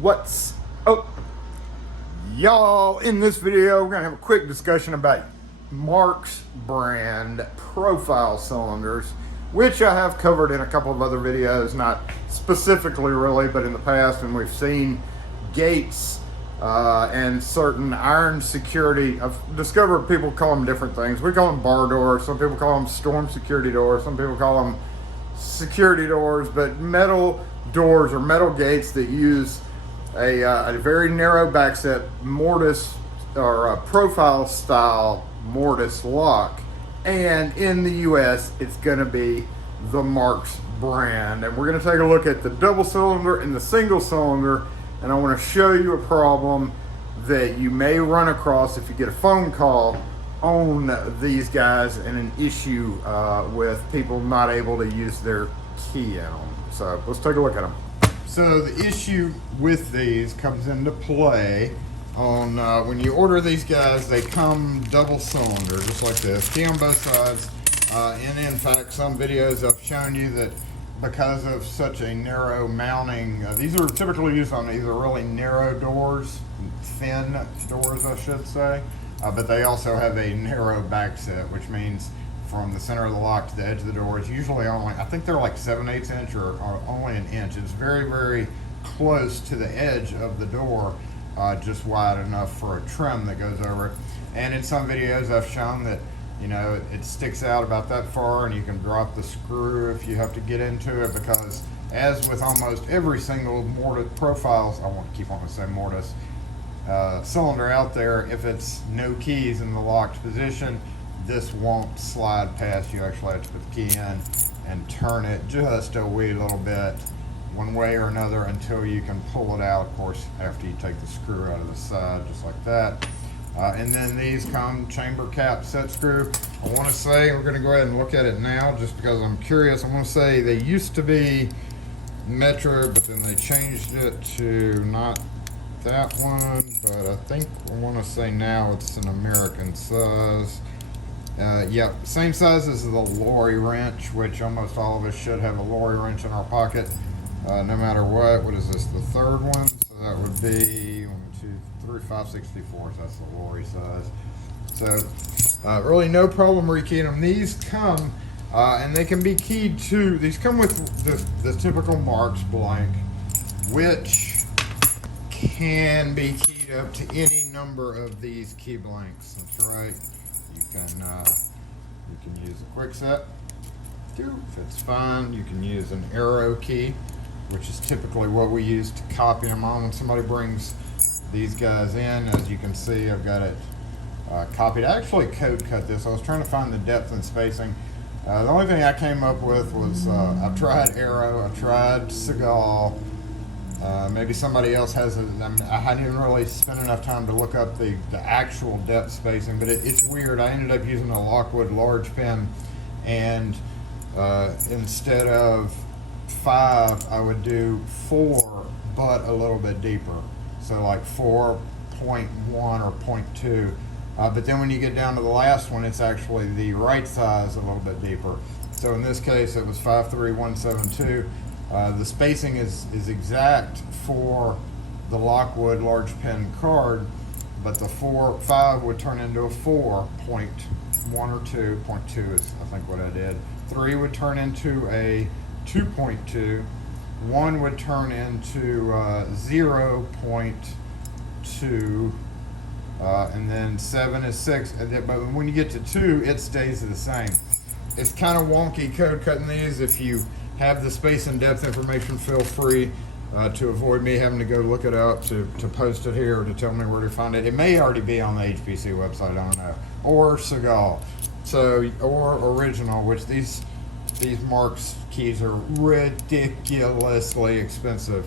What's up, y'all? In this video, we're gonna have a quick discussion about Marks brand profile cylinders, which I have covered in a couple of other videos, not specifically really, but in the past, and we've seen gates and certain iron security. I've discovered people call them different things. We call them bar doors, some people call them storm security doors, some people call them security doors, but metal doors or metal gates that use a very narrow backset mortise or a profile style mortise lock, and in the US it's going to be the Marks brand. And we're going to take a look at the double cylinder and the single cylinder, and I want to show you a problem that you may run across if you get a phone call on these guys and an issue with people not able to use their key in them. So let's take a look at them. So the issue with these comes into play on when you order these guys. They come double cylinder, just like this, key on both sides. And in fact, some videos I've shown you that because of such a narrow mounting, these are typically used on either really narrow doors, thin doors I should say, but they also have a narrow back set, which means from the center of the lock to the edge of the door is usually only, I think they're like 7/8 inch or only an inch. It's very, very close to the edge of the door, just wide enough for a trim that goes over it. And in some videos I've shown that, you know, it sticks out about that far and you can drop the screw if you have to get into it, because as with almost every single mortise profiles, I want to keep on to say mortise, cylinder out there, if it's no keys in the locked position, this won't slide past. You actually have to put the key in and turn it just a wee little bit one way or another until you can pull it out, of course, after you take the screw out of the side, just like that. And then these come chamber cap set screw. I want to say, we're going to go ahead and look at it now just because I'm curious. I want to say they used to be Metro, but then they changed it to not that one, but I think I want to say now it's an American size. Yep, same size as the lorry wrench, which almost all of us should have a lorry wrench in our pocket, no matter what. What is this, the third one? So that would be 1, 2, 3, 5, 64. So that's the lorry size. So really no problem rekeying them. These come, and they can be keyed to, these come with the typical Marks blank, which can be keyed up to any number of these key blanks. That's right. You can use a quick set, fits fine. You can use an arrow key, which is typically what we use to copy them on when somebody brings these guys in. As you can see, I've got it copied. I actually code cut this. I was trying to find the depth and spacing. The only thing I came up with was I've tried arrow, I've tried Seagal. Maybe somebody else has it. I didn't really spend enough time to look up the actual depth spacing, but it's weird. I ended up using a Lockwood large pen, and instead of 5, I would do 4, but a little bit deeper. So like 4.1 or 0.2. But then when you get down to the last one, it's actually the right size a little bit deeper. So in this case, it was 53172. The spacing is exact for the Lockwood large pen card, but the 5 would turn into a 4.1 or 2. 0.2 is I think what I did. 3 would turn into a 2.2. 1 would turn into 0.2. And then 7 is 6. But when you get to 2, it stays the same. It's kind of wonky code cutting these. If you have the space and depth information, feel free to avoid me having to go look it up to post it here or to tell me where to find it. It may already be on the HPC website, I don't know, or Seagal, so, or original, which these Marks keys are ridiculously expensive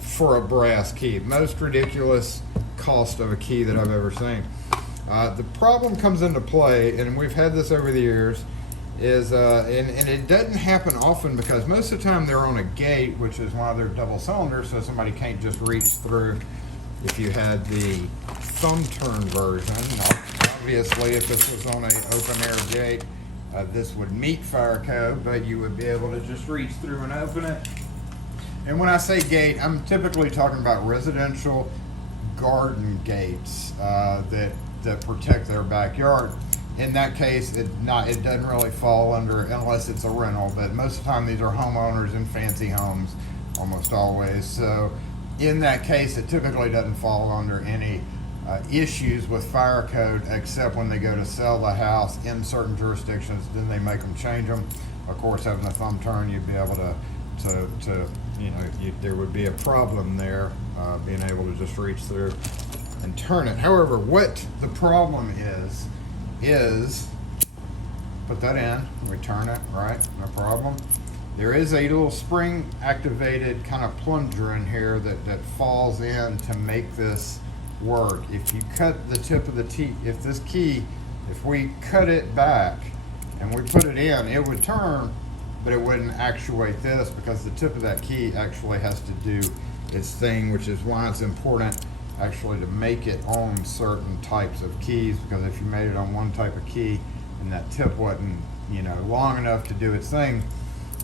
for a brass key. Most ridiculous cost of a key that I've ever seen. The problem comes into play, and we've had this over the years, is and it doesn't happen often because most of the time they're on a gate, which is why they're double cylinder, so somebody can't just reach through. If you had the thumb turn version, obviously if this was on an open air gate, this would meet fire code, but you would be able to just reach through and open it. And when I say gate, I'm typically talking about residential garden gates that protect their backyard. In that case, it doesn't really fall under, unless it's a rental, but most of the time these are homeowners in fancy homes, almost always. So in that case, it typically doesn't fall under any issues with fire code, except when they go to sell the house in certain jurisdictions, then they make them change them. Of course, having a thumb turn, you'd be able to there would be a problem there, being able to just reach through and turn it. However, what the problem is put that in, we turn it, right? No problem. There is a little spring activated kind of plunger in here that falls in to make this work. If you cut the tip of the if we cut it back and we put it in, it would turn, but it wouldn't actuate this, because the tip of that key actually has to do its thing, which is why it's important actually to make it on certain types of keys, because if you made it on one type of key and that tip wasn't, long enough to do its thing,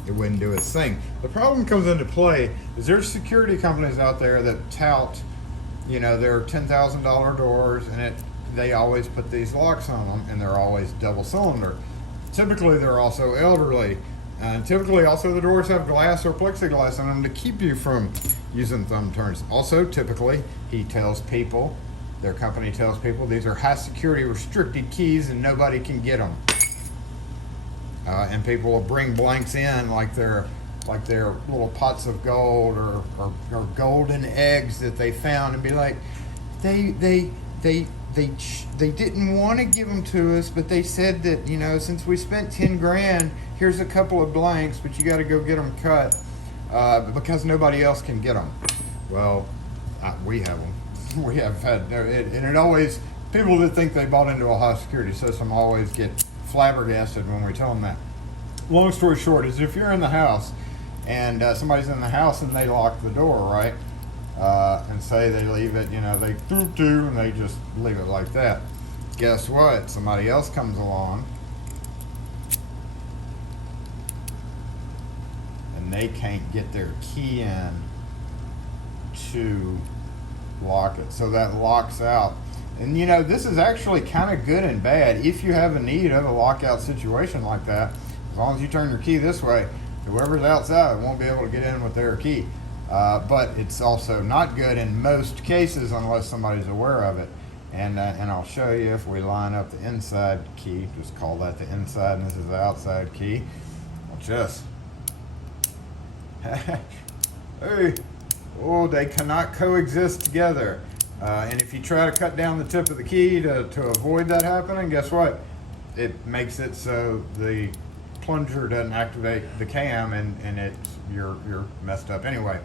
it wouldn't do its thing. The problem comes into play is there's security companies out there that tout, their $10,000 doors, and they always put these locks on them, and they're always double cylinder. Typically, they're also elderly. And typically also the doors have glass or plexiglass on them to keep you from using thumb turns. Also, typically, their company tells people these are high security restricted keys and nobody can get them. And people will bring blanks in like they're little pots of gold or golden eggs that they found, and be like, they didn't want to give them to us, but they said that, since we spent 10 grand, here's a couple of blanks, but you got to go get them cut because nobody else can get them. Well, we have them. We have had, and it always, people that think they bought into a high security system always get flabbergasted when we tell them that. Long story short is, if you're in the house and somebody's in the house and they lock the door, right? And say they leave it, they do, and they just leave it like that. Guess what? Somebody else comes along and they can't get their key in to lock it. So that locks out. And this is actually kind of good and bad. If you have a need of a lockout situation like that, as long as you turn your key this way, whoever's outside won't be able to get in with their key. But it's also not good in most cases unless somebody's aware of it. And I'll show you if we line up the inside key, just call that the inside and this is the outside key. Watch this. Hey, oh, they cannot coexist together. And if you try to cut down the tip of the key to avoid that happening, guess what? It makes it so the plunger doesn't activate the cam, and you're messed up anyway.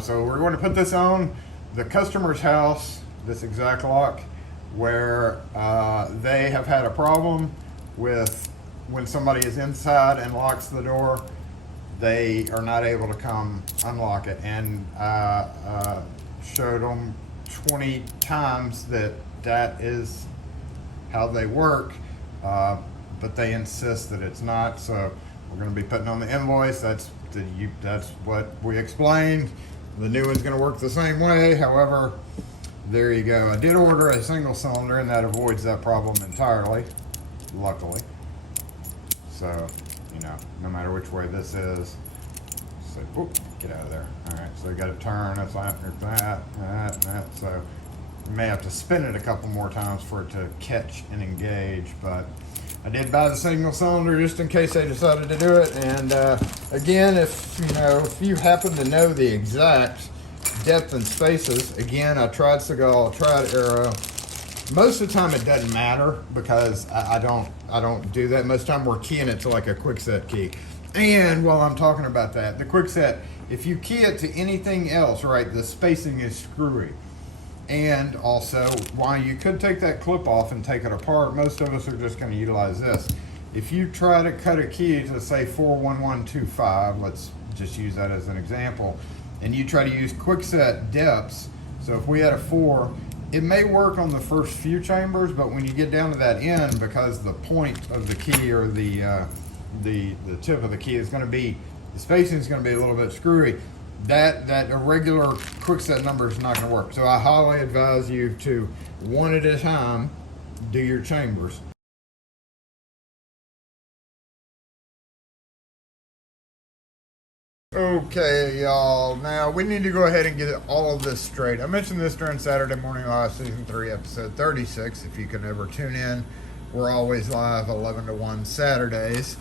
So we're going to put this on the customer's house, this exact lock, where they have had a problem with when somebody is inside and locks the door, they are not able to come unlock it. And showed them 20 times that is how they work, but they insist that it's not. So we're going to be putting on the invoice. That's what we explained. The new one's going to work the same way. However, there you go. I did order a single cylinder, and that avoids that problem entirely, luckily. So, no matter which way this is, so whoop, get out of there. All right, so you got to turn. That's like that. So you may have to spin it a couple more times for it to catch and engage, but I did buy the single cylinder just in case they decided to do it. And again, if you happen to know the exact depth and spaces, again, I tried Seagal, tried Arrow. Most of the time it doesn't matter because I don't do that. Most of the time we're keying it to like a quick set key. And while I'm talking about that, the quick set, if you key it to anything else, right, the spacing is screwy. And also, while you could take that clip off and take it apart, most of us are just going to utilize this. If you try to cut a key to say 41125, let's just use that as an example, and you try to use quick set depths, so if we had a 4, it may work on the first few chambers, but when you get down to that end, because the point of the key or the tip of the key is going to be, the spacing is going to be a little bit screwy, that a regular quick set number is not going to work. So I highly advise you to, one at a time, do your chambers. Okay, y'all. Now we need to go ahead and get all of this straight. I mentioned this during Saturday Morning Live, Season 3, Episode 36. If you can ever tune in, we're always live 11 to 1 Saturdays.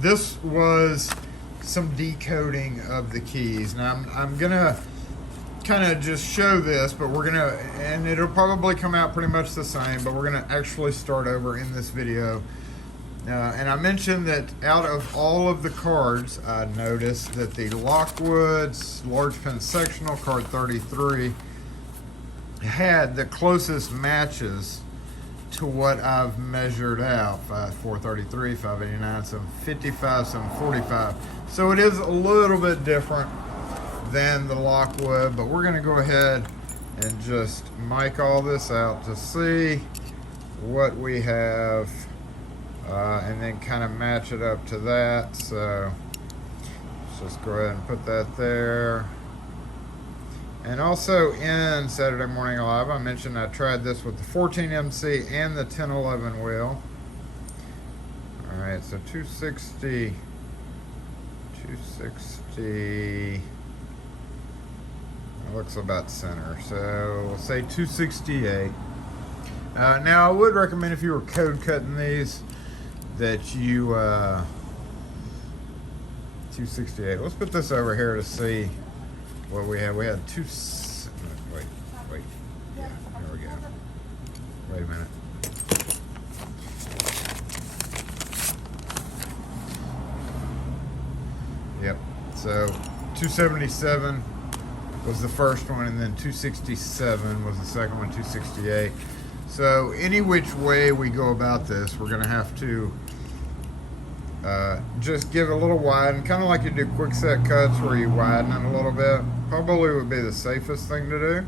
This was some decoding of the keys. Now I'm going to kind of just show this, but we're going to, and it'll probably come out pretty much the same, but we're going to actually start over in this video. And I mentioned that out of all of the cards, I noticed that the Lockwood's Large Pen Sectional card 33 had the closest matches to what I've measured out. 433, 589, 755, 745. So it is a little bit different than the Lockwood, but we're going to go ahead and just mic all this out to see what we have. And then kind of match it up to that. So let's just go ahead and put that there. And also in Saturday Morning Live, I mentioned I tried this with the 14MC and the 1011 wheel. All right, so 260. It looks about center. So we'll say 268. Now I would recommend, if you were code cutting these, that you 268. Let's put this over here to see what we have. We had wait. Yeah, there we go. Wait a minute. Yep. So 277 was the first one, and then 267 was the second one, 268. So any which way we go about this, we're going to have to just give it a little widen, kind of like you do quick set cuts where you widen it a little bit. Probably would be the safest thing to do.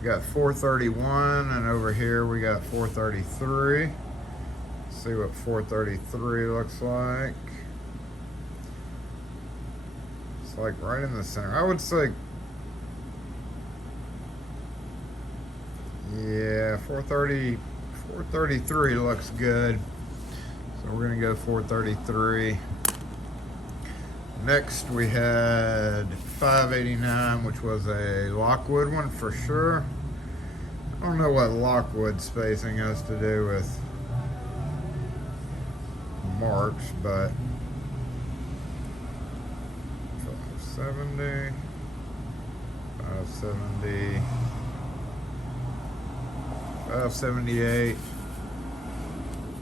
We got 431, and over here we got 433. Let's see what 433 looks like. It's like right in the center. I would say, yeah, 433 looks good. So we're going to go 433. Next we had 589, which was a Lockwood one for sure. I don't know what Lockwood spacing has to do with marks, but 570, 570. 578,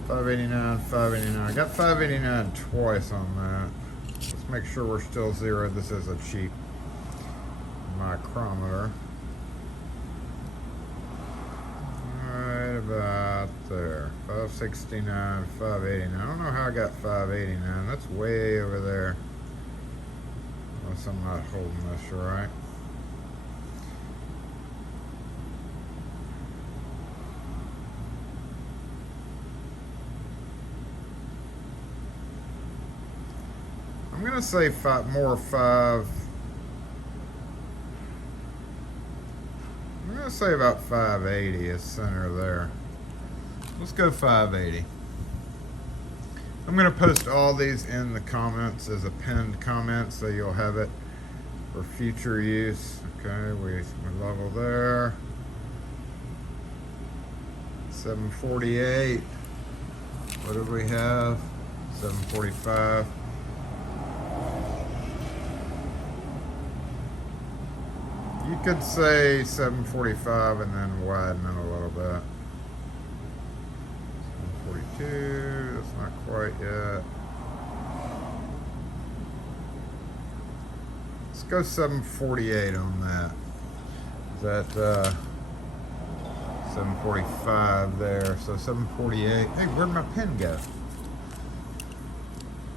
589, 589. I got 589 twice on that. Let's make sure we're still zero. This is a cheap micrometer. Right about there. 569, 589. I don't know how I got 589. That's way over there. Unless I'm not holding this right. I'm going to say five. I'm going to say about 580 is center there. Let's go 580. I'm going to post all these in the comments as a pinned comment, so you'll have it for future use. Okay, we level there. 748. What do we have? 745. You could say 745 and then widen it a little bit. 742, that's not quite yet. Let's go 748 on that. Is that 745 there? So 748. Hey, where'd my pen go?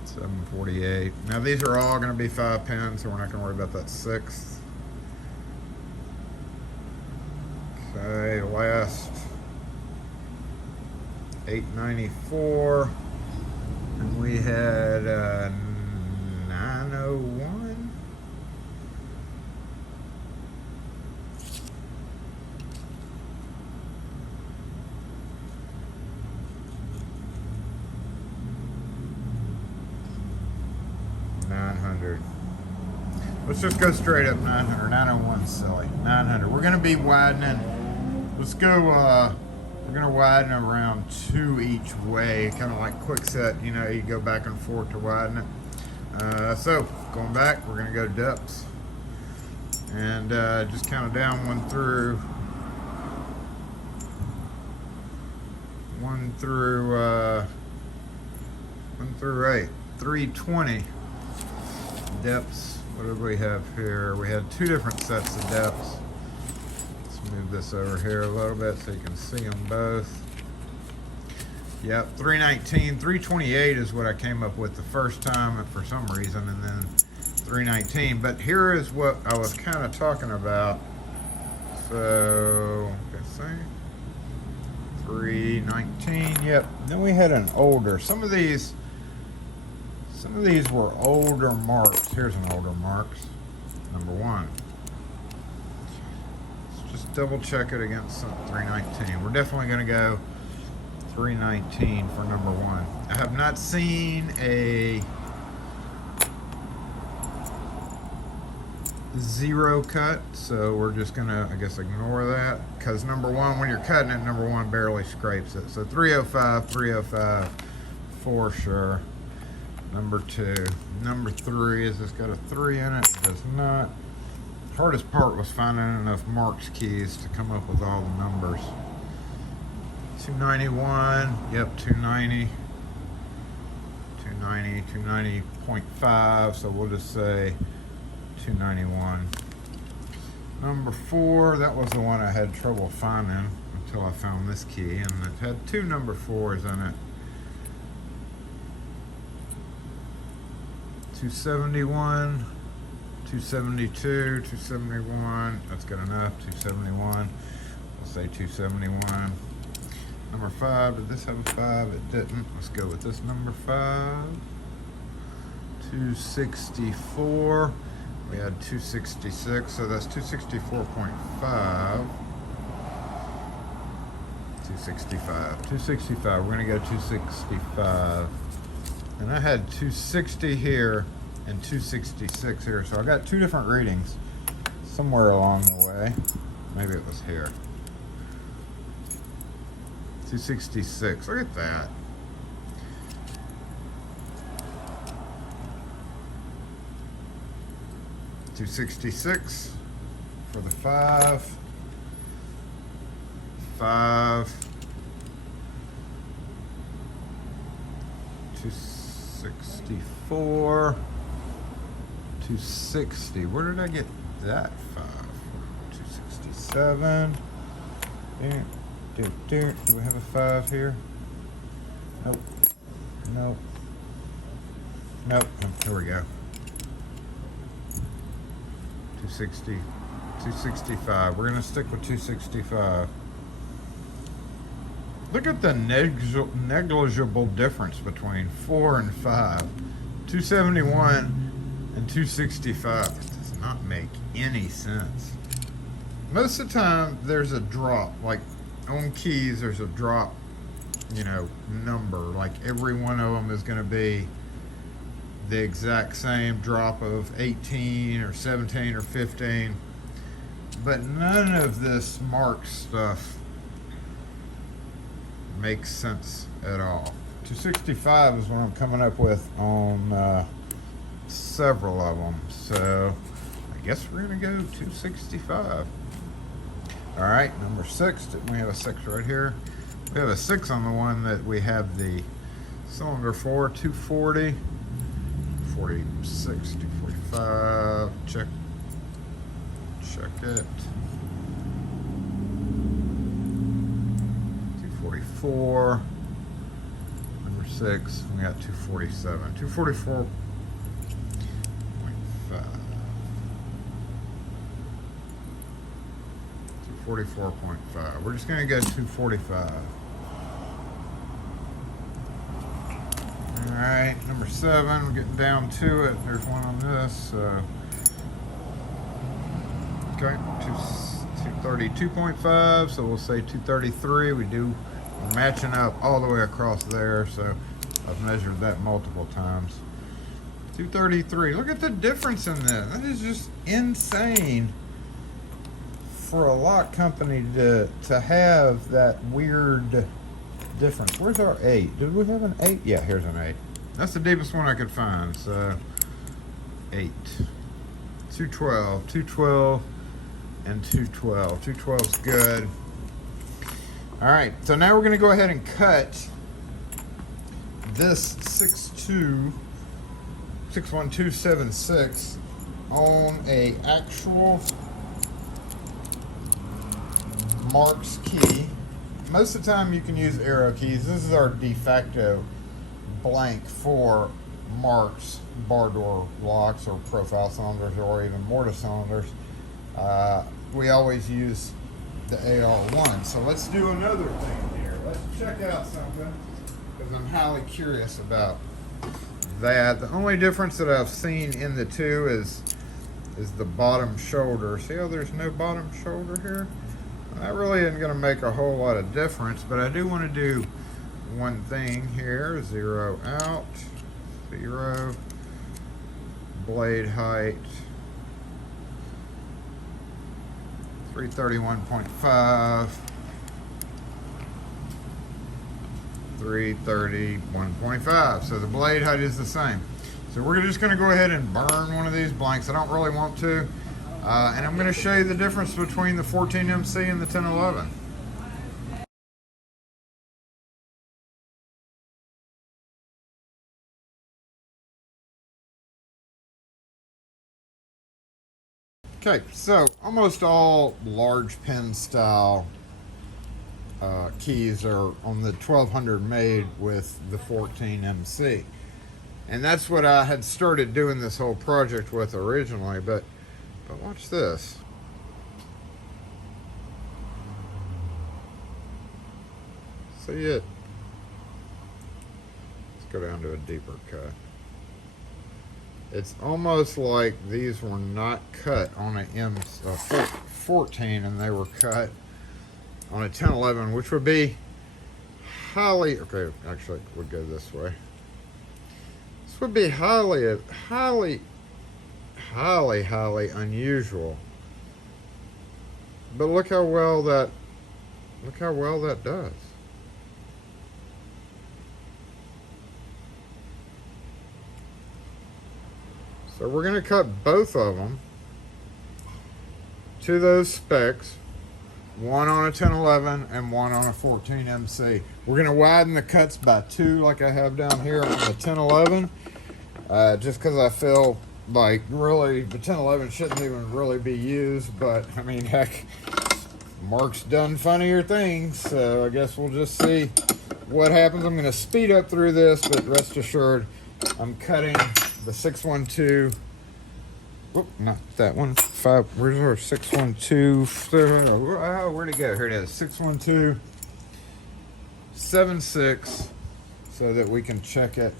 748. Now these are all going to be 5 pins, so we're not going to worry about that 6th. Okay, last 894, and we had 901. 900. Let's just go straight up 900. 901 silly. 900. We're going to be widening. Let's go, we're going to widen around 2 each way, kind of like quick set. You know, you go back and forth to widen it. So, going back, we're going to go to depths. And just count it down 1 through 8. 320 depths. What did we have here? We had 2 different sets of depths. Let's move this over here a little bit so you can see them both. Yep, 319, 328 is what I came up with the first time for some reason, and then 319. But here is what I was kind of talking about. So, let's see. 319, yep. Then we had an older. Some of these were older marks. Here's an older marks. Number 1. Let's just double check it against 319. We're definitely going to go 319 for number 1. I have not seen a 0 cut, so we're just gonna, I guess, ignore that, because number 1, when you're cutting it, number 1 barely scrapes it. So 305 for sure. Number 2. Number 3, is this got a 3 in it? It does not. Hardest part was finding enough marks keys to come up with all the numbers. 291, yep, 290. 290.5, so we'll just say 291. Number 4, that was the one I had trouble finding until I found this key, and it had 2 number 4s in it. 271, 272, 271, that's good enough. 271, we'll say 271. Number 5, did this have a 5? It didn't. Let's go with this number 5. 264. We had 266, so that's 264.5. 265. We're gonna go 265. And I had 260 here and 266 here, so I got 2 different readings somewhere along the way. Maybe it was here. 266. Look at that. $266 for the 5. 264. 260. Where did I get that 5? 267. Do we have a 5 here? Nope. Here we go. 260. 265. We're going to stick with 265. Look at the negligible difference between 4 and 5. 271 and 265. This does not make any sense. Most of the time, there's a drop. Like on keys, there's a drop, number. Like every one of them is going to be the exact same drop of 18 or 17 or 15. But none of this mark stuff makes sense at all. 265 is what I'm coming up with on several of them. So I guess we're going to go 265. All right, number 6. We have a 6 right here. We have a 6 on the one that we have the cylinder for, 240. 46, 245. Check it. 244. Number 6. We got 247. 244.5. 244.5. We're just gonna go 245. All right, number 7. We're getting down to it. There's one on this. Okay, 232.5. So we'll say 233. We're matching up all the way across there. So I've measured that multiple times. 233. Look at the difference in that. That is just insane for a lock company to have that weird difference. Where's our 8? Did we have an 8? Yeah, here's an 8. That's the deepest one I could find. So 8, 212, 212, and 212. 212 is good. All right, so now we're going to go ahead and cut this 61276 on a actual Marks key. Most of the time you can use arrow keys. This is our de facto blank for Marks bar door locks or profile cylinders or even mortise cylinders. We always use the AR1. So let's do another thing here. Let's check out something because I'm highly curious about that. The only difference that I've seen in the two is the bottom shoulder. See how there's no bottom shoulder here? That really isn't going to make a whole lot of difference, but I do want to do one thing here. 0 out, 0, blade height 331.5, 331.5. So the blade height is the same. So we're just going to go ahead and burn one of these blanks. I don't really want to. And I'm going to show you the difference between the 14MC and the 1011. Okay, so almost all large pen style keys are on the 1200 made with the 14MC. And that's what I had started doing this whole project with originally, but watch this. See it? Let's go down to a deeper cut. It's almost like these were not cut on a 14 and they were cut on a 1011, which would be highly, okay, actually it would go this way. This would be highly unusual. But look how well that does. So we're going to cut both of them to those specs, one on a 1011 and one on a 14MC. We're going to widen the cuts by 2 like I have down here on the 1011, just because I feel like really the 1011 shouldn't even really be used, but I mean, heck, Mark's done funnier things, so I guess we'll just see what happens. I'm going to speed up through this, but rest assured I'm cutting the 612, oh, not that one, 5, where's our 612, oh, where'd it go? Here it is, 61276, so that we can check it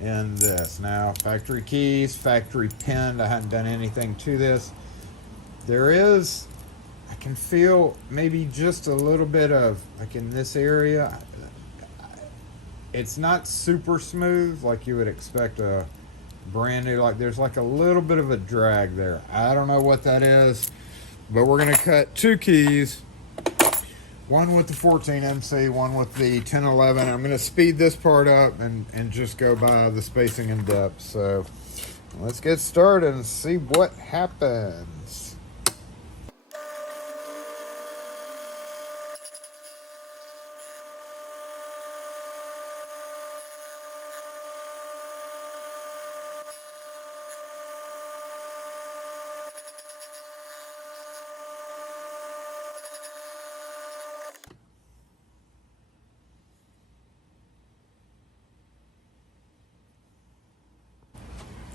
in this. Now, factory keys, factory pinned, I hadn't done anything to this. There is, I can feel maybe just a little bit of, like in this area, it's not super smooth like you would expect a brand new, like there's like a little bit of a drag there. I don't know what that is, but we're going to cut 2 keys, one with the 14MC, one with the 1011. I'm going to speed this part up and just go by the spacing and depth. So let's get started and see what happens.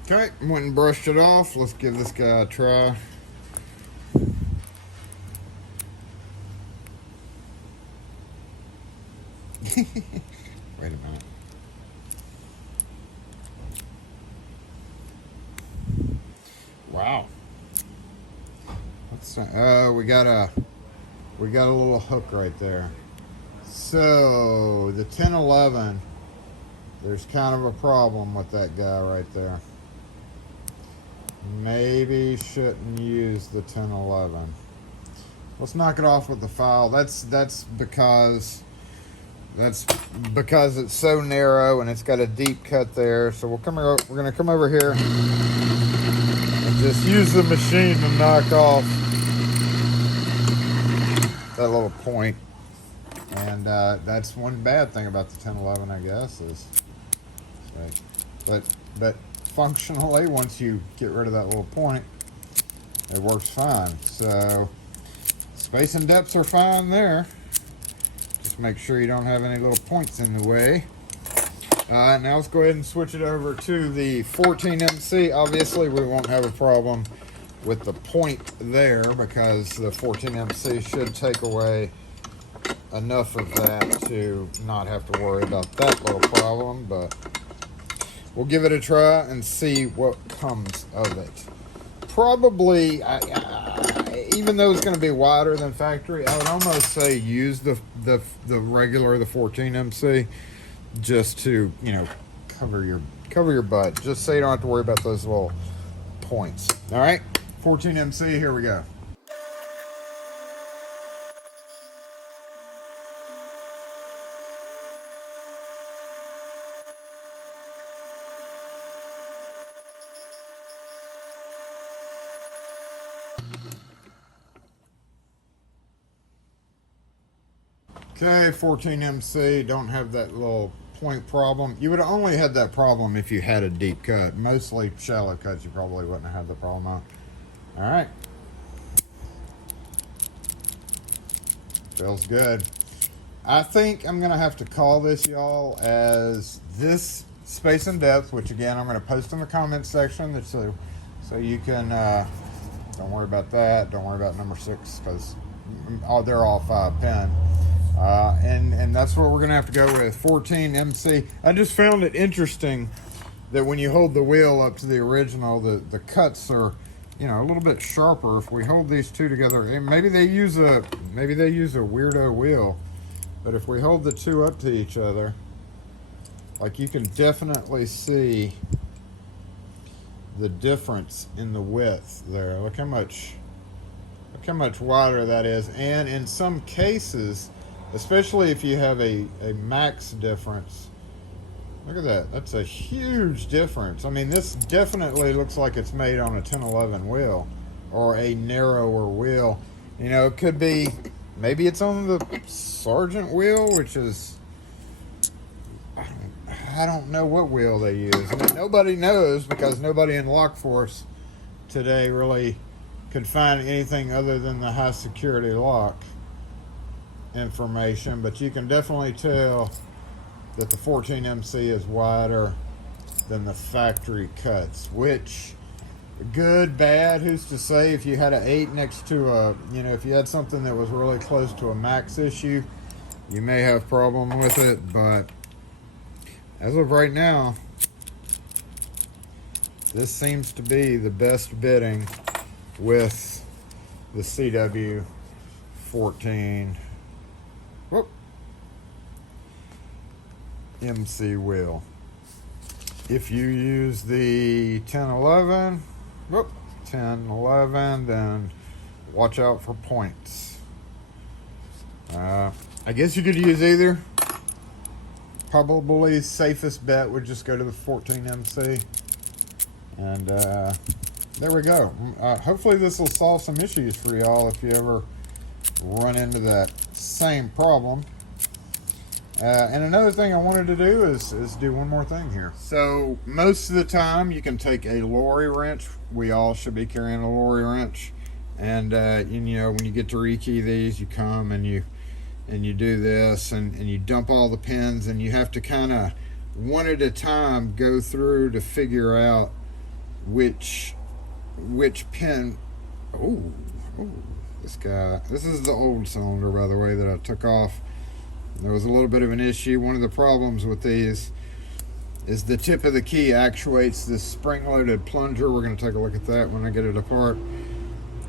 Okay, went and brushed it off. Let's give this guy a try. Wait a minute. Wow. Let's, we got a little hook right there. So the 1011 there's kind of a problem with that guy right there. Maybe shouldn't use the 1011. Let's knock it off with the file. That's because it's so narrow and it's got a deep cut there. So we're gonna come over here and just use the machine to knock off that little point. And that's one bad thing about the 1011, I guess, is but functionally, once you get rid of that little point, it works fine. So space and depths are fine there. Just make sure you don't have any little points in the way. Now let's go ahead and switch it over to the 14MC. Obviously, we won't have a problem with the point there because the 14MC should take away enough of that to not have to worry about that little problem, but we'll give it a try and see what comes of it. Probably, even though it's going to be wider than factory, I would almost say use the regular, the 14MC, just to, you know, cover your butt, just so you don't have to worry about those little points. All right, 14MC, here we go. Okay, 14MC, don't have that little point problem. You would have only had that problem if you had a deep cut. Mostly shallow cuts, you probably wouldn't have had the problem on. All right. Feels good. I think I'm gonna have to call this, y'all, as this space and depth, which again, I'm gonna post in the comments section so you can, don't worry about that. Don't worry about number 6 because they're all 5 pin. And that's what we're gonna have to go with, 14MC. I just found it interesting that when you hold the wheel up to the original, the cuts are, you know, a little bit sharper. If we hold these two together, and maybe they use a weirdo wheel, but if we hold the two up to each other, like, you can definitely see the difference in the width there. Look how much wider that is. And in some cases, especially if you have a max difference, look at that. That's a huge difference. I mean, this definitely looks like it's made on a 1011 wheel or a narrower wheel. You know, it could be, maybe it's on the Sargent wheel, which is, I don't know what wheel they use. I mean, nobody knows because nobody in Lock Force today really could find anything other than the high security lock information, but you can definitely tell that the 14MC is wider than the factory cuts, which, good, bad, who's to say? If you had an 8 next to a, you know, if you had something that was really close to a max issue, you may have problem with it, but as of right now, this seems to be the best bidding with the CW 14 MC wheel. If you use the 1011, then watch out for points. I guess you could use either. Probably safest bet would just go to the 14MC. And there we go. Hopefully this will solve some issues for y'all if you ever run into that same problem. And another thing I wanted to do is do one more thing here. So most of the time you can take a lorry wrench. We all should be carrying a lorry wrench. And you know, when you get to rekey these, you come and you do this and you dump all the pins, and you have to kind of one at a time go through to figure out which pin. Oh, this is the old cylinder, by the way, that I took off. There was a little bit of an issue. One of the problems with these is the tip of the key actuates this spring-loaded plunger. We're going to take a look at that when I get it apart.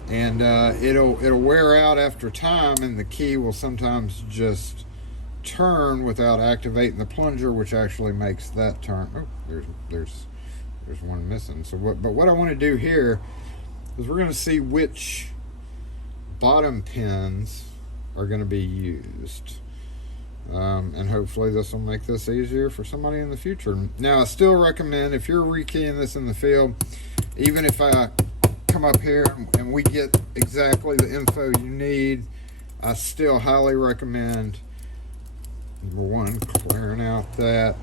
And it'll wear out after time, and the key will sometimes just turn without activating the plunger, which actually makes that turn. Oh, there's one missing. So what I want to do here is we're going to see which bottom pins are going to be used. And hopefully this will make this easier for somebody in the future. Now, I still recommend, if you're rekeying this in the field, even if I come up here and we get exactly the info you need, I still highly recommend, number one, clearing out that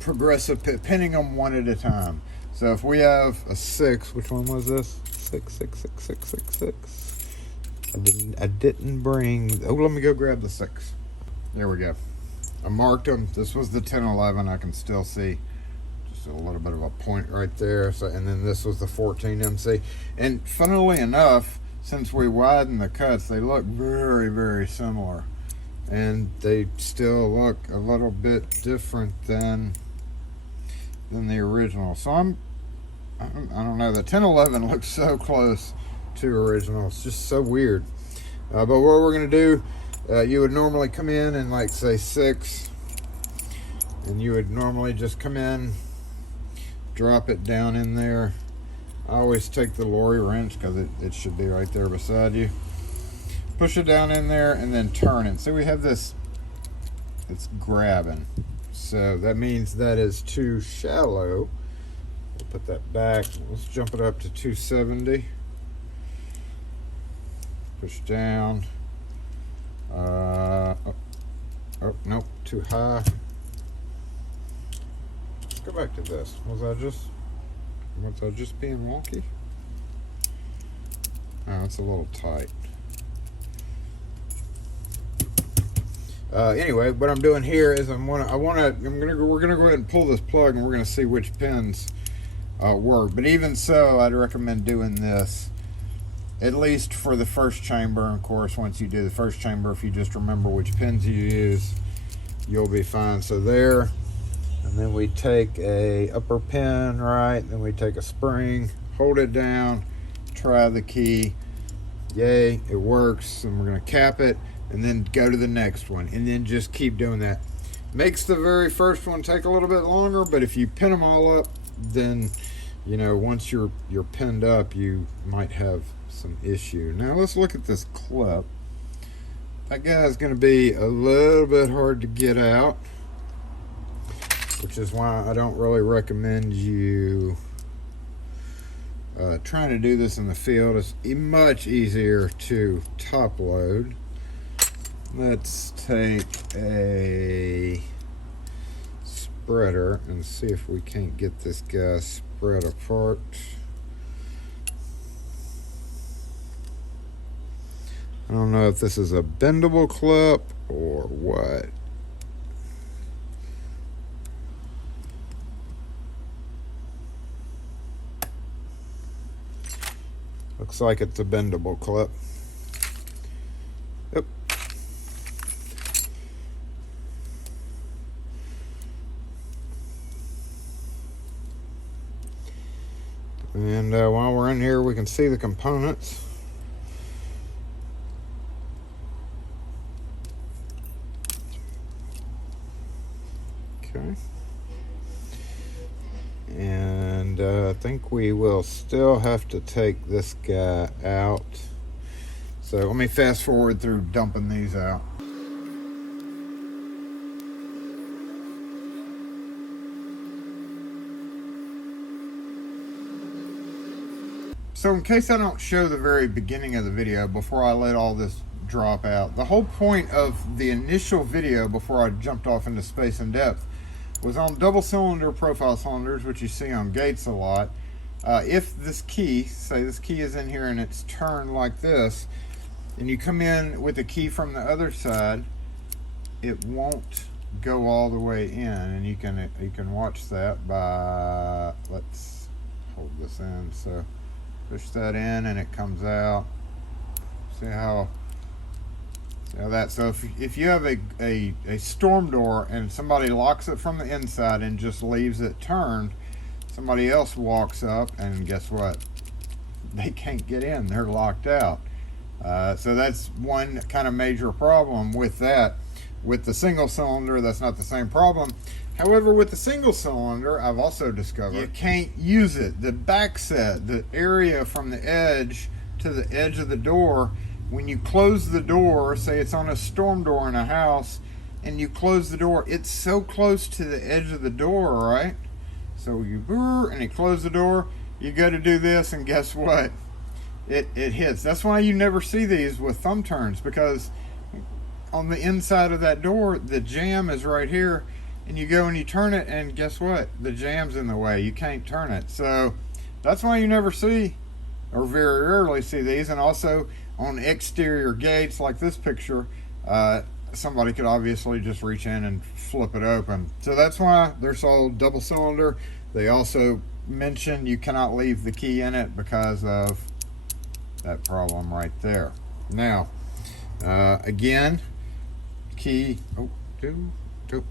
progressive pinning them one at a time. So if we have a 6, which one was this? 6, 6, 6, 6, 6, 6. I didn't bring, oh, let me go grab the 6. There we go. I marked them. This was the 1011. I can still see just a little bit of a point right there. So, and then this was the 14 MC. And funnily enough, since we widened the cuts, they look very, very similar. And they still look a little bit different than the original. So I don't know. The 1011 looks so close to original. It's just so weird. But what we're going to do, you would normally come in and, like, say 6, and you would normally just come in, drop it down in there. I always take the lorry wrench because it should be right there beside you. Push it down in there and then turn it. So we have this, it's grabbing. So that means that is too shallow. We'll put that back. Let's jump it up to 270. Push down. Oh, nope, too high. Let's go back to this. Was I just being wonky? Oh, it's a little tight. Anyway, what I'm doing here is we're gonna go ahead and pull this plug, and we're gonna see which pins work. But even so, I'd recommend doing this at least for the first chamber. And of course, once you do the first chamber, if you just remember which pins you use, you'll be fine. So there, and then we take a upper pin, right? Then we take a spring, hold it down, try the key. Yay, it works. And we're gonna cap it, and then go to the next one, and then just keep doing that. Makes the very first one take a little bit longer, but if you pin them all up, then, you know, once you're pinned up, you might have some issue. Now let's look at this clip. That guy's going to be a little bit hard to get out, which is why I don't really recommend you trying to do this in the field. It's much easier to top load. Let's take a spreader and see if we can't get this guy spread apart. I don't know if this is a bendable clip or what. Looks like it's a bendable clip. Yep. And while we're in here, we can see the components. Okay. And I think we will still have to take this guy out. So let me fast forward through dumping these out. So in case I don't show the very beginning of the video before I let all this drop out, the whole point of the initial video before I jumped off into space and depth was on double cylinder profile cylinders, which you see on gates a lot. If this key, say this key is in here and it's turned like this, and you come in with the key from the other side, it won't go all the way in, and you can watch that by, let's hold this in, so push that in and it comes out. See how that, so if you have a storm door and somebody locks it from the inside and just leaves it turned, somebody else walks up and guess what? They can't get in, they're locked out. So that's one kind of major problem with that. With the single cylinder, that's not the same problem. However, with the single cylinder, I've also discovered you can't use it. The back set, the area from the edge to the edge of the door, when you close the door, say it's on a storm door in a house, and you close the door, it's so close to the edge of the door, right? So you and you close the door, you go to do this, and guess what? It hits. That's why you never see these with thumb turns, because on the inside of that door, the jamb is right here, and you go and you turn it, and guess what? The jamb's in the way. You can't turn it. So that's why you never see, or very rarely see these. And also on exterior gates like this picture, somebody could obviously just reach in and flip it open. So that's why they're sold double cylinder. They also mention you cannot leave the key in it because of that problem right there. Now, again, key, oh,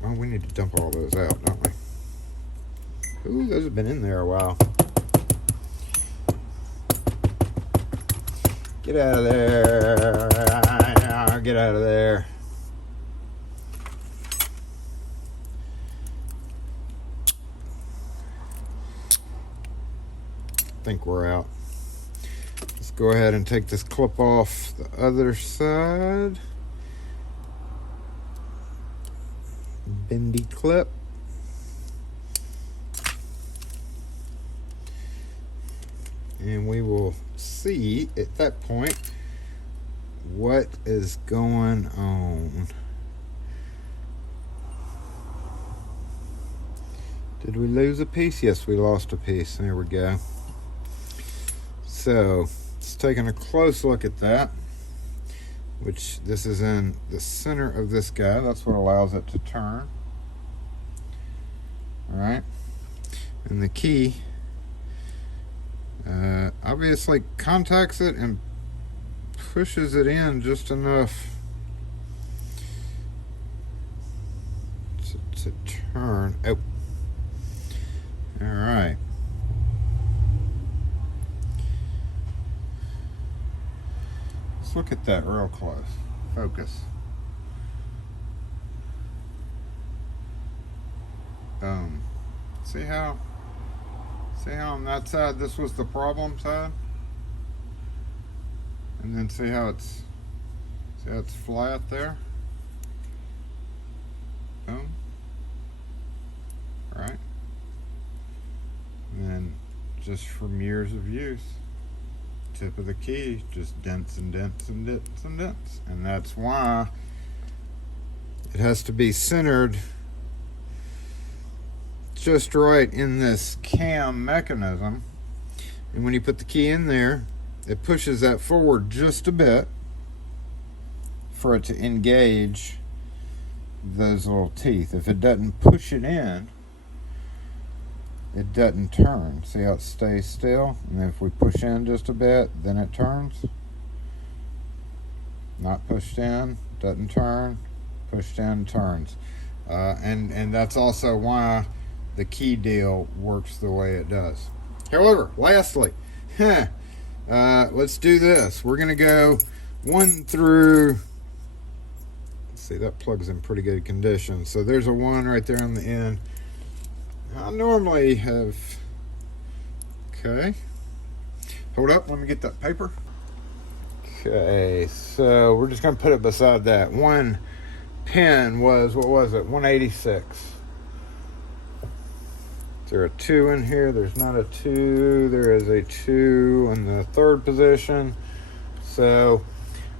we need to dump all those out, don't we? Ooh, those have been in there a while. Get out of there. Get out of there. I think we're out. Let's go ahead and take this clip off the other side. Bendy clip. And we will see at that point what is going on. Did we lose a piece? Yes, we lost a piece. There we go. So let's take a close look at that, which this is in the center of this guy. That's what allows it to turn. All right. And the key obviously contacts it and pushes it in just enough to turn. Oh. All right. Let's look at that real close. Focus. Boom. See how on that side this was the problem side? And then see how it's flat there? Boom. Right? And then just from years of use, tip of the key just dents and dents and dents and dents. And that's why it has to be centered just right in this cam mechanism. And when you put the key in there, it pushes that forward just a bit for it to engage those little teeth. If it doesn't push it in, it doesn't turn. See how it stays still? And then if we push in just a bit, then it turns. Not pushed in, doesn't turn. Pushed in, turns. And that's also why the key deal works the way it does. However, lastly, let's do this. We're going to go 1 through, let's see, that plug's in pretty good condition. So there's a 1 right there on the end. I normally have, okay. Hold up, let me get that paper. Okay, so we're just going to put it beside that. One pin was, what was it, 186. Is there a 2 in here? There's not a 2. There is a 2 in the 3rd position. So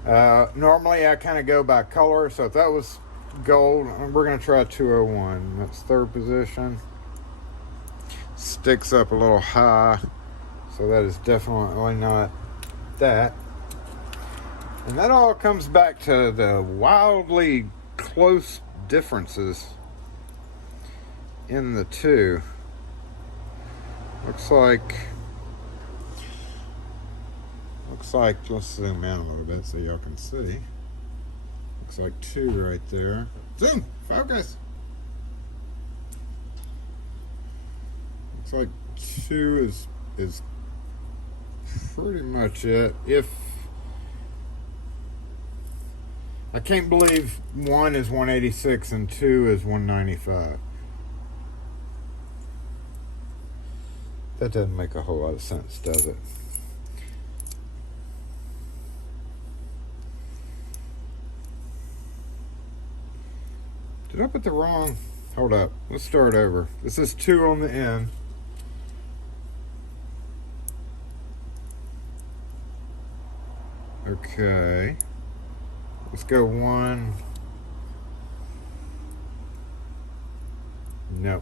normally I kind of go by color. So if that was gold, we're going to try 201. That's 3rd position. Sticks up a little high. So that is definitely not that. And that all comes back to the wildly close differences in the two. Looks like, let's zoom in a little bit so y'all can see. Looks like 2 right there. Zoom, focus. Looks like 2 is pretty much it. If I can't believe 1 is 186 and 2 is 195. That doesn't make a whole lot of sense, does it? Did I put the wrong? Hold up. Let's start over. This is 2 on the end. Okay. Let's go 1. No.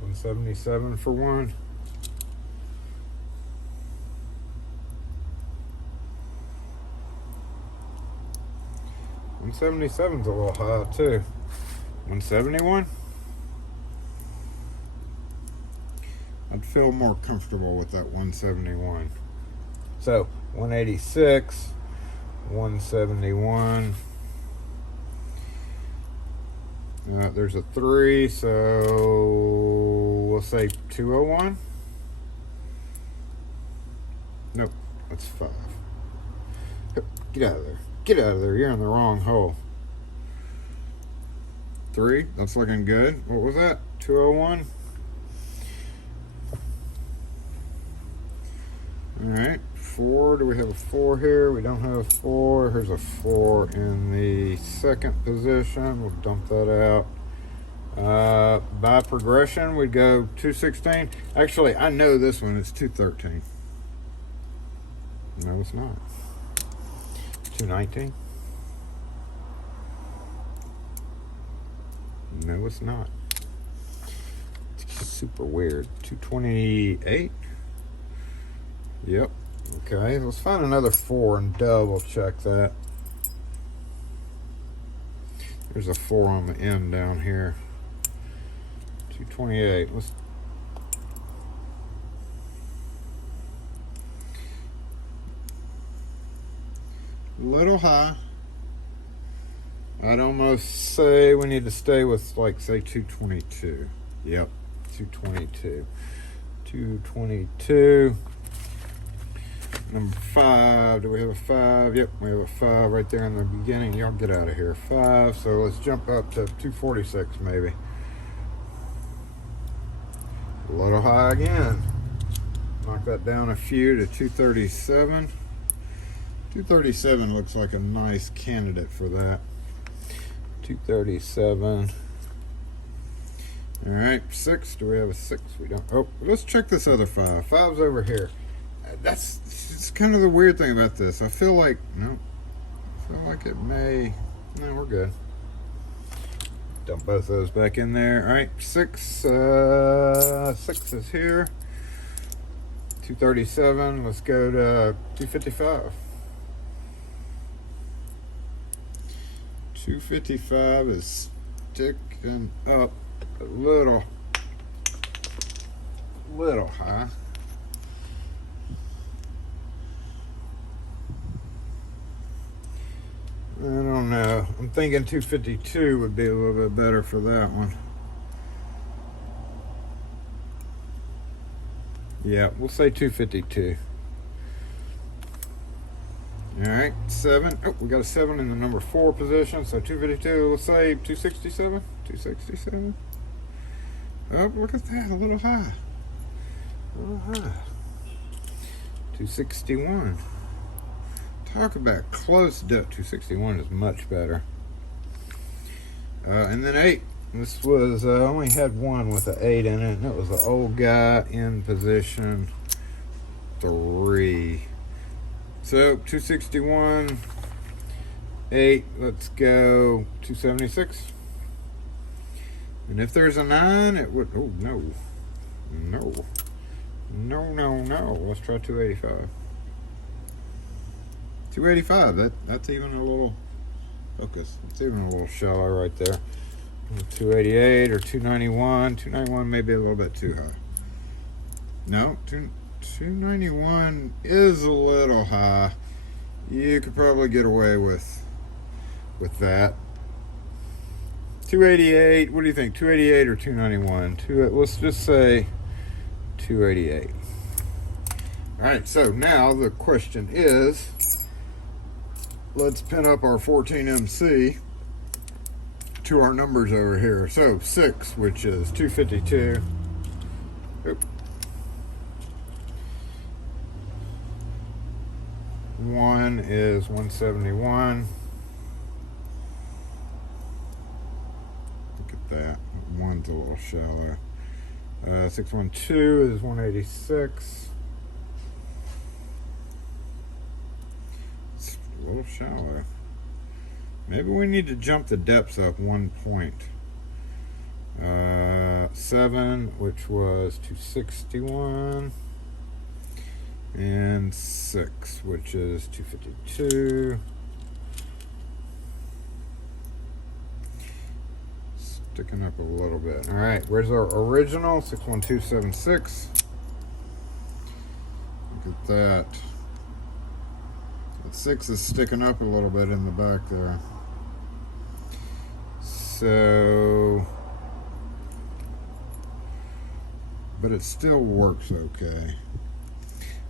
177 for 1. $177's a little high too. 171. I'd feel more comfortable with that 171. So 186, 171. There's a 3, so we'll say 201. Nope, that's 5. Get out of there. Get out of there. You're in the wrong hole. 3, that's looking good. What was that? 201. Alright, 4. Do we have a 4 here? We don't have a 4. Here's a 4 in the second position. We'll dump that out. By progression, we'd go 216. Actually, I know this one. It's 213. No, it's not. 219. No, it's not. It's super weird. 228. Yep. Okay, let's find another 4 and double check that. There's a 4 on the end down here. 228. Let's little high. I'd almost say we need to stay with, like, say 222. Yep, 222. 222. Number 5. Do we have a 5? Yep, we have a 5 right there in the beginning. Y'all get out of here. 5. So let's jump up to 246 maybe. A little high again. Knock that down a few to 237. 237 looks like a nice candidate for that. 237. All right, 6. Do we have a 6? We don't. Oh, let's check this other 5. 5's over here. It's kind of the weird thing about this. I feel like, no, I feel like it may. No, we're good. Dump both those back in there. All right, 6. 6 is here. 237. Let's go to 255. 255 is sticking up a little high. I don't know. I'm thinking 252 would be a little bit better for that one. Yeah, we'll say 252. All right, 7. Oh, we got a 7 in the number 4 position, so 252. Let's say 267. 267. Oh, look at that, a little high. A little high. 261. Talk about close to 261 is much better. And then 8. This was only had one with an 8 in it, and it was the old guy in position 3. So 261, 8. Let's go 276. And if there's a 9, it would. Oh no, no, no, no, no. Let's try 285. 285, that's even a little focus. It's even a little shallow right there. 288 or 291. 291 may be a little bit too high. No, 291 is a little high. You could probably get away with that. 288, what do you think? 288 or 291? Let's just say 288. All right, so now the question is, let's pin up our 14MC to our numbers over here. So 6, which is 252. Oop. 1 is 171. Look at that. 1's a little shallow. 612 is 186. It's a little shallow. Maybe we need to jump the depths up 1 point. 7, which was 261. And 6, which is 252. Sticking up a little bit. All right, where's our original? 61276. Look at that. That 6 is sticking up a little bit in the back there. So, but it still works okay.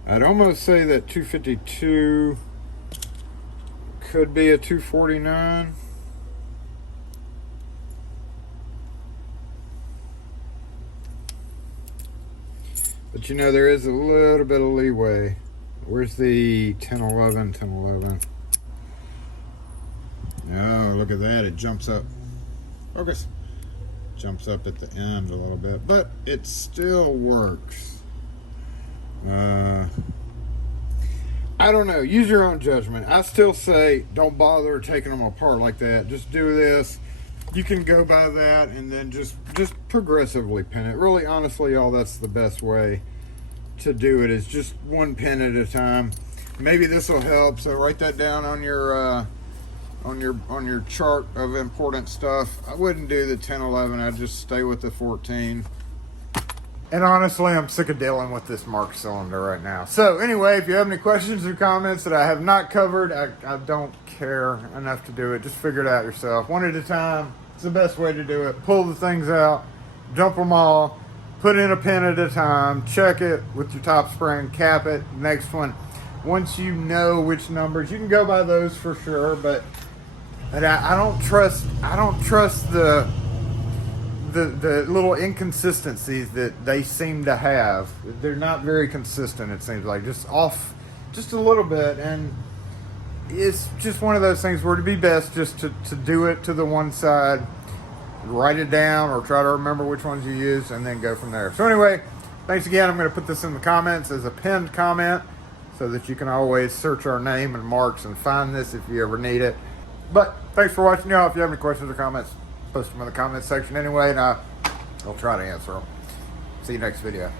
I'd almost say that 252 could be a 249. But you know, there is a little bit of leeway. Where's the 1011? 1011. Oh, look at that. It jumps up. Focus. Jumps up at the end a little bit. But it still works. I don't know. Use your own judgment. I still say don't bother taking them apart like that. Just do this. You can go by that and then just progressively pin it. Really, honestly, y'all, that's the best way to do it, is just one pin at a time. Maybe this will help. So write that down on your chart of important stuff. I wouldn't do the 1011. I'd just stay with the 14. And honestly, I'm sick of dealing with this Mark cylinder right now. So anyway, if you have any questions or comments that I have not covered, I don't care enough to do it. Just figure it out yourself. One at a time. It's the best way to do it. Pull the things out, dump them all, put in a pin at a time, check it with your top spring, cap it. Next one. Once you know which numbers, you can go by those for sure, but I don't trust the little inconsistencies that they seem to have. They're not very consistent, it seems like. Just off just a little bit, and it's just one of those things where it'd be best just to do it to the one side, write it down, or try to remember which ones you use, and then go from there. So anyway, thanks again. I'm going to put this in the comments as a pinned comment so that you can always search our name and Marks and find this if you ever need it. But thanks for watching, y'all. If you have any questions or comments, post them in the comments section anyway, and I'll try to answer them. See you next video.